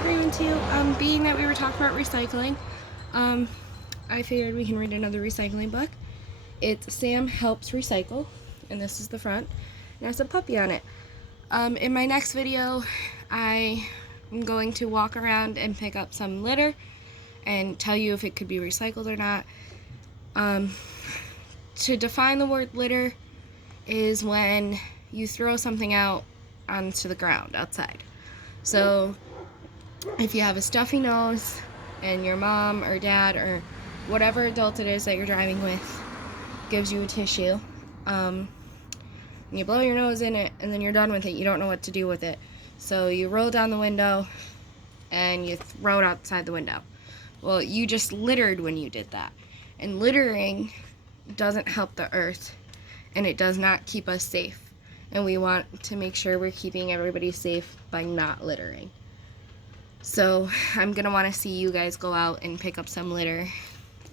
agreement too. Being that we were talking about recycling, I figured we can read another recycling book. It's Sam Helps Recycle, and this is the front. And it has a puppy on it. In my next video, I am going to walk around and pick up some litter and tell you if it could be recycled or not. To define the word litter is when you throw something out onto the ground outside. So if you have a stuffy nose and your mom or dad or whatever adult it is that you're driving with gives you a tissue, and you blow your nose in it and then you're done with it, you don't know what to do with it. So you roll down the window and you throw it outside the window. Well, you just littered when you did that. And littering doesn't help the earth, and it does not keep us safe. And we want to make sure we're keeping everybody safe by not littering. So I'm going to want to see you guys go out and pick up some litter.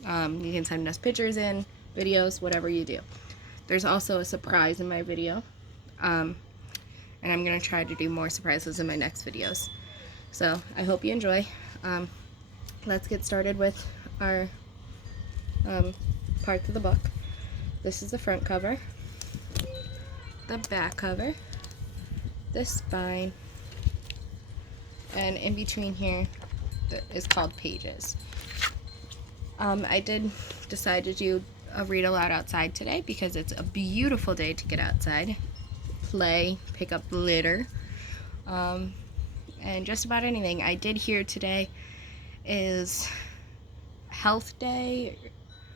You can send us pictures in, videos, whatever you do. There's also a surprise in my video. And I'm going to try to do more surprises in my next videos. So I hope you enjoy. Let's get started with our parts of the book. This is the front cover, the back cover, the spine, and in between here is called pages. I did decide to do a read aloud outside today because it's a beautiful day to get outside, play, pick up litter, and just about anything. I did hear today is Health Day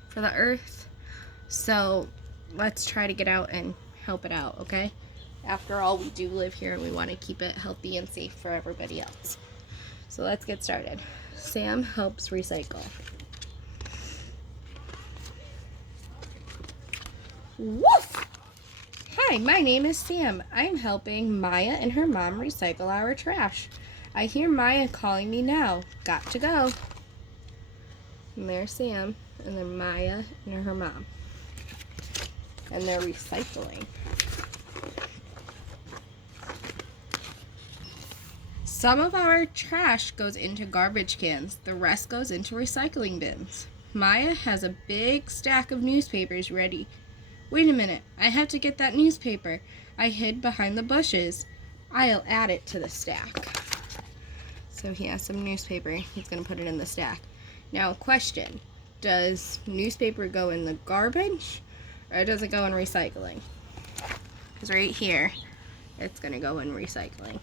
for the earth, so let's try to get out and help it out, okay? After all, we do live here and we want to keep it healthy and safe for everybody else. So let's get started. Sam Helps Recycle. Woof! Hi, my name is Sam. I'm helping Maya and her mom recycle our trash. I hear Maya calling me now. Got to go. And there's Sam, and then Maya and her mom. And they're recycling. Some of our trash goes into garbage cans. The rest goes into recycling bins. Maya has a big stack of newspapers ready. Wait a minute, I have to get that newspaper. I hid behind the bushes. I'll add it to the stack. So he has some newspaper. He's going to put it in the stack. Now, question. Does newspaper go in the garbage or does it go in recycling? Because right here, it's going to go in recycling.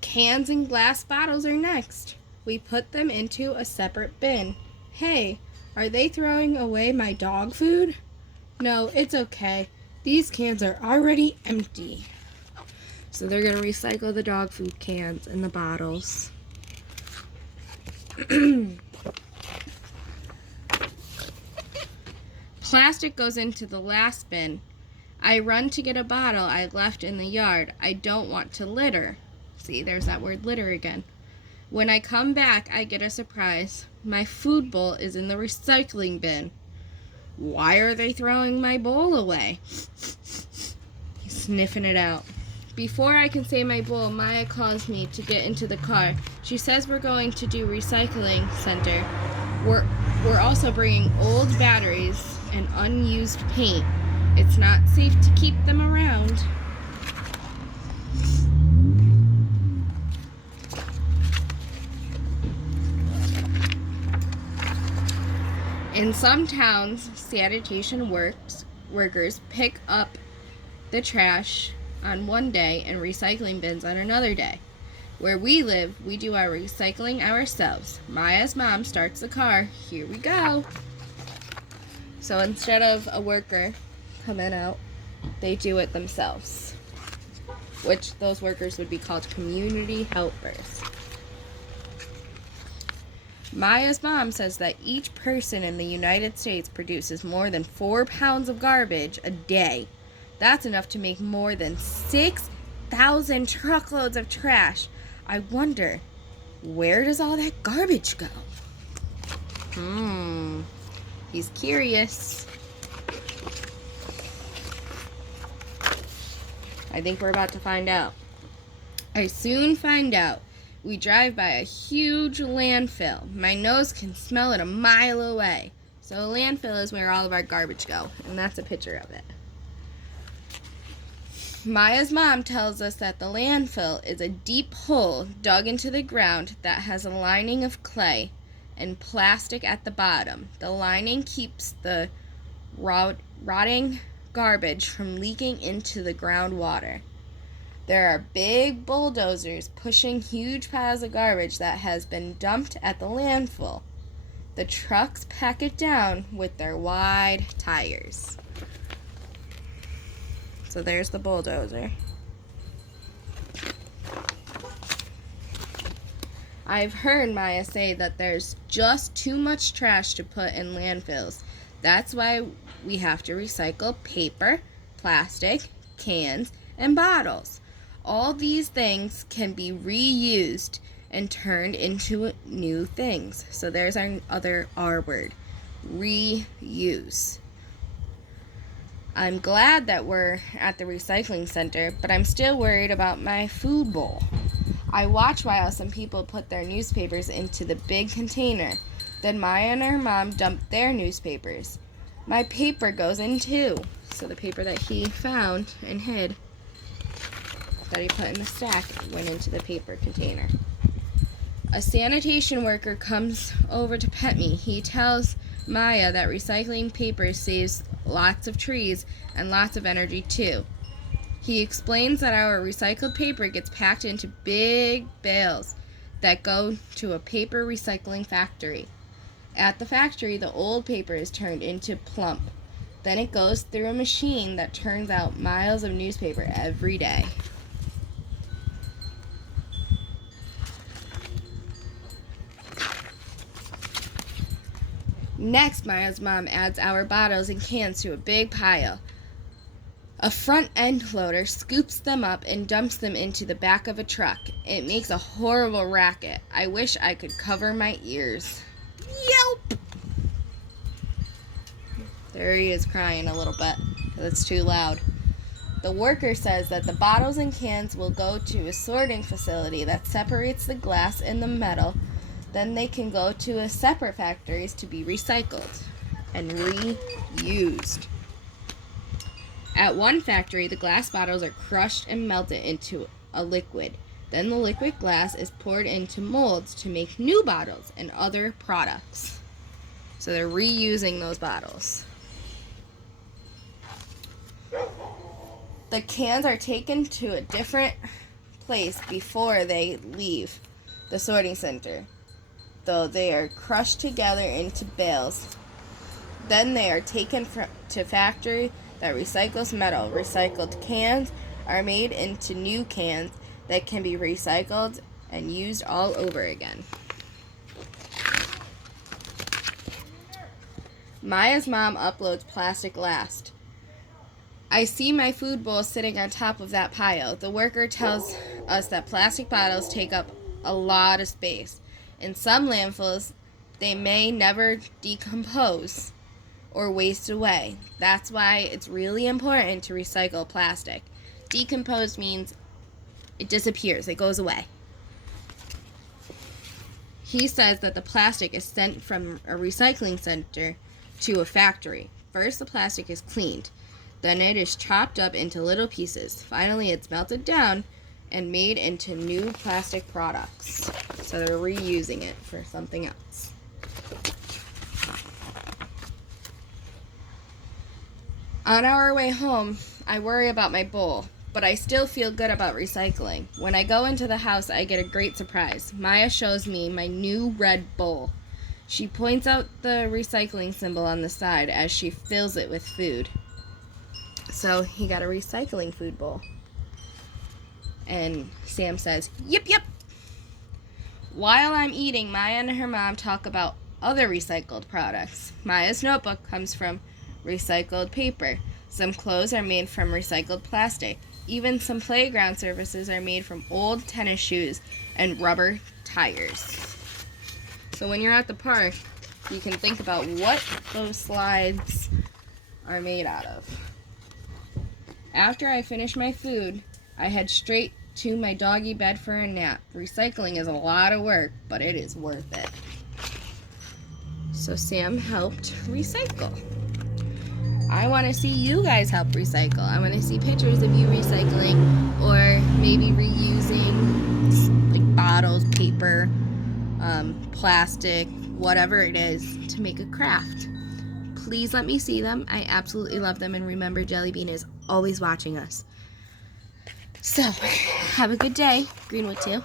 Cans and glass bottles are next. We put them into a separate bin. Hey, are they throwing away my dog food? No, it's okay. These cans are already empty. So they're going to recycle the dog food cans and the bottles. Plastic goes into the last bin. I run to get a bottle I left in the yard. I don't want to litter. See, there's that word litter again. When I come back, I get a surprise. My food bowl is in the recycling bin. Why are they throwing my bowl away? He's sniffing it out. Before I can say my bowl, Maya calls me to get into the car. She says we're going to do recycling center. We're also bringing old batteries and unused paint. It's not safe to keep them around. In some towns, sanitation workers pick up the trash on one day and recycling bins on another day. Where we live, we do our recycling ourselves. Maya's mom starts the car. Here we go. So instead of a worker coming out, they do it themselves, which those workers would be called community helpers. Maya's mom says that each person in the United States produces more than 4 pounds of garbage a day. That's enough to make more than 6,000 truckloads of trash. I wonder, where does all that garbage go? He's curious. I think we're about to find out. I soon find out. we drive by a huge landfill. My nose can smell it a mile away. So a landfill is where all of our garbage go, and that's a picture of it. Maya's mom tells us that the landfill is a deep hole dug into the ground that has a lining of clay and plastic at the bottom. The lining keeps the rotting garbage from leaking into the groundwater. There are big bulldozers pushing huge piles of garbage that has been dumped at the landfill. The trucks pack it down with their wide tires. So there's the bulldozer. I've heard Maya say that there's just too much trash to put in landfills. That's why we have to recycle paper, plastic, cans, and bottles. All these things can be reused and turned into new things. So there's our other R word, reuse. I'm glad that we're at the recycling center, but I'm still worried about my food bowl. I watch while some people put their newspapers into the big container. Then Maya and her mom dump their newspapers. My paper goes in too. So the paper that he found and hid, that he put in the stack, went into the paper container. A sanitation worker comes over to pet me. He tells Maya that recycling paper saves lots of trees and lots of energy too. He explains that our recycled paper gets packed into big bales that go to a paper recycling factory. At the factory, the old paper is turned into plump. Then it goes through a machine that turns out miles of newspaper every day. Next, Maya's mom adds our bottles and cans to a big pile. A front end loader scoops them up and dumps them into the back of a truck. It makes a horrible racket. I wish I could cover my ears. Yelp! There he is crying a little bit. That's too loud. The worker says that the bottles and cans will go to a sorting facility that separates the glass and the metal. Then they can go to a separate factories to be recycled and reused. At one factory, the glass bottles are crushed and melted into a liquid. Then the liquid glass is poured into molds to make new bottles and other products. So they're reusing those bottles. The cans are taken to a different place before they leave the sorting center, though they are crushed together into bales. Then they are taken to factory that recycles metal. Recycled cans are made into new cans that can be recycled and used all over again. Maya's mom uploads plastic last. I see my food bowl sitting on top of that pile. The worker tells us that plastic bottles take up a lot of space. In some landfills, they may never decompose or waste away. That's why it's really important to recycle plastic. Decompose means it disappears, it goes away. He says that the plastic is sent from a recycling center to a factory. First, the plastic is cleaned. Then it is chopped up into little pieces. Finally, it's melted down and made into new plastic products. So they're reusing it for something else. On our way home, I worry about my bowl, but I still feel good about recycling. When I go into the house, I get a great surprise. Maya shows me my new red bowl. She points out the recycling symbol on the side as she fills it with food. So he got a recycling food bowl. And Sam says, "Yep, yep." While I'm eating, Maya and her mom talk about other recycled products. Maya's notebook comes from recycled paper. Some clothes are made from recycled plastic. Even some playground surfaces are made from old tennis shoes and rubber tires. So when you're at the park, you can think about what those slides are made out of. After I finish my food, I head straight to my doggy bed for a nap. Recycling is a lot of work, but it is worth it. So Sam helped recycle. I want to see you guys help recycle. I want to see pictures of you recycling, or maybe reusing like bottles, paper, plastic, whatever it is, to make a craft. Please let me see them. I absolutely love them, and remember, Jelly Bean is always watching us. So, have a good day, Greenwood 2.